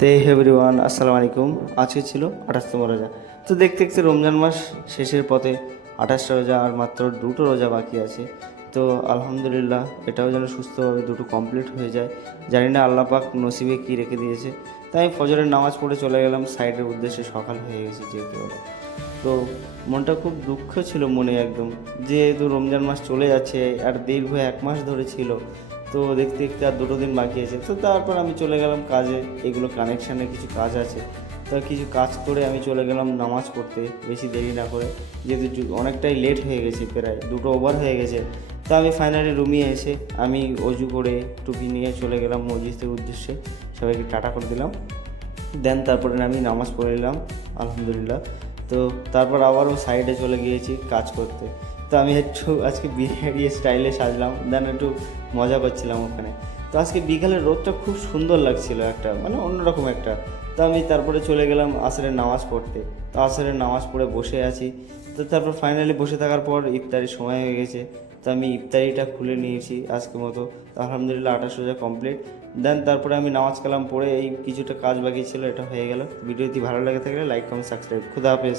তে এভরিওয়ান আসসালামু আলাইকুম। আজকে ছিল 28তম রোজা। তো দেখতে দেখতে রমজান মাস শেষের পথে। 28টা রোজা আর মাত্র দুটো রোজা বাকি আছে। তো আলহামদুলিল্লাহ এটাও যেন সুস্থভাবে দুটো কমপ্লিট হয়ে যায়। জানি না আল্লাহ পাক নসিবে কী রেখে দিয়েছে। তাই আমি ফজরের নামাজ পড়ে চলে গেলাম সাইডের উদ্দেশ্যে। সকাল হয়ে গেছে যেহেতু। তো মনটা খুব দুঃখ ছিল মনে একদম, যেহেতু রমজান মাস চলে যাচ্ছে আর দীর্ঘ 1 মাস ধরে ছিল। তো দেখতে দেখতে আর দুটো দিন বাকি আছে। তো তারপর আমি চলে গেলাম কাজে। এগুলো কানেকশানে কিছু কাজ আছে। তো কিছু কাজ করে আমি চলে গেলাম নামাজ পড়তে বেশি দেরি না করে, যেহেতু অনেকটাই লেট হয়ে গেছে, প্রায় দুটো ওভার হয়ে গেছে। তো আমি ফাইনালি রুমে এসে আমি অজু করে টুপি নিয়ে চলে গেলাম মসজিদের উদ্দেশ্যে। সবাইকে টাটা করে দিলাম। দেন তারপরে আমি নামাজ পড়ে নিলাম আলহামদুলিল্লাহ। তো তারপর আবারও সাইডে চলে গিয়েছি কাজ করতে। তো আমি একটু আজকে বিহারি স্টাইলে সাজলাম, দেন একটু মজা করছিলাম ওখানে। তো আজকে বিকালের রোদটা খুব সুন্দর লাগছিল, একটা মানে অন্যরকম একটা। তো আমি তারপরে চলে গেলাম আসরের নামাজ পড়তে। তো আসরের নামাজ পড়ে বসে আছি। তো তারপর ফাইনালি বসে থাকার পর ইফতারির সময় হয়ে গেছে। তো আমি ইফতারিটা খুলে নিয়েছি আজকের মতো। তো আলহামদুলিল্লাহ 28 রোজা কমপ্লিট। দেন তারপরে আমি নামাজ কালাম পড়ে এই কিছুটা কাজ বাকি ছিল, এটা হয়ে গেল। ভিডিওটি ভালো লেগে থাকলে লাইক কমেন্ট সাবস্ক্রাইব। খুদা হাফেজ।